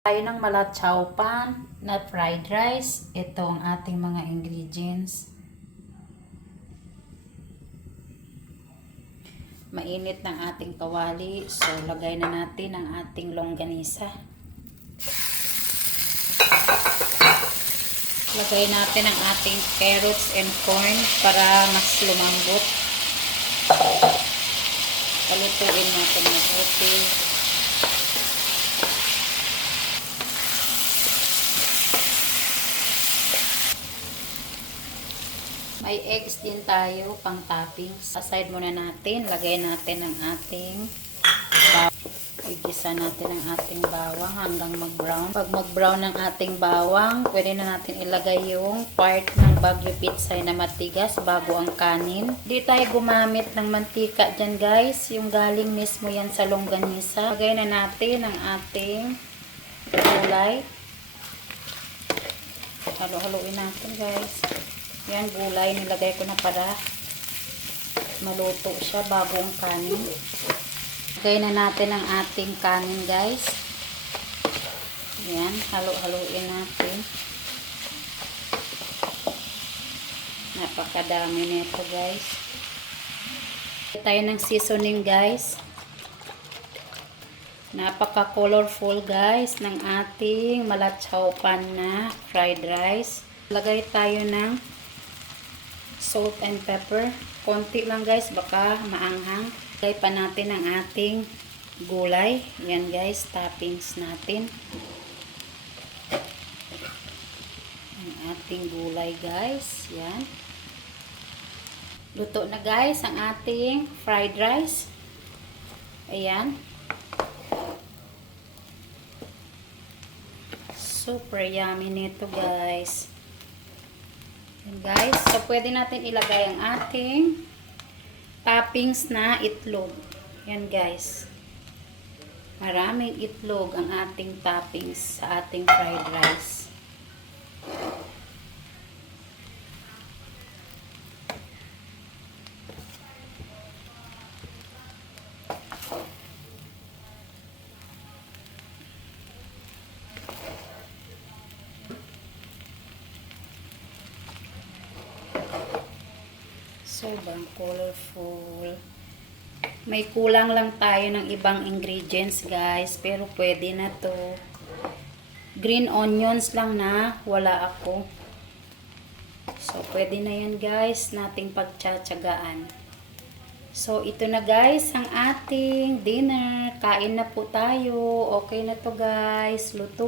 Tayo ng malachaw pan na fried rice. Ito ang ating mga ingredients. Mainit ng ating kawali. So, lagay na natin ang ating longganisa. Lagay natin ang ating carrots and corn para mas lumambot. Palutuin natin mabuti. May eggs din tayo pang toppings. Aside muna natin, lagay natin ang ating bawang. Igisa natin ang ating bawang hanggang mag-brown. Pag mag-brown ang ating bawang, pwede na natin ilagay yung part ng Baguio Pitsay na matigas bago ang kanin. Hindi tayo gumamit ng mantika dyan guys. Yung galing mismo yan sa longganisa. Lagay na natin ang ating gulay. Halo-haloin natin guys. Yan, gulay, nilagay ko na para maluto siya bago ang kanin. Lagay na natin ang ating kanin guys. Yan, halo-haloin natin. Napakadami nito guys. Lagay tayo ng seasoning guys. Napaka-colorful guys ng ating malachaw pan na fried rice. Lagay tayo ng salt and pepper. Konti lang guys, baka maanghang. Lagay pa natin ang ating gulay. Yan guys, toppings natin. Ang ating gulay guys. Yan. Luto na guys ang ating fried rice. Ayan. Super yummy nito guys. Yan guys, so pwede natin ilagay ang ating toppings na itlog. Yan guys. Maraming itlog ang ating toppings sa ating fried rice. Sobrang colorful. May kulang lang tayo ng ibang ingredients guys, pero pwede na to. Green onions lang na wala ako. So pwede na yan guys, nating pagtsatsagaan. So ito na guys ang ating dinner. Kain na po tayo. Okay na to guys. Luto.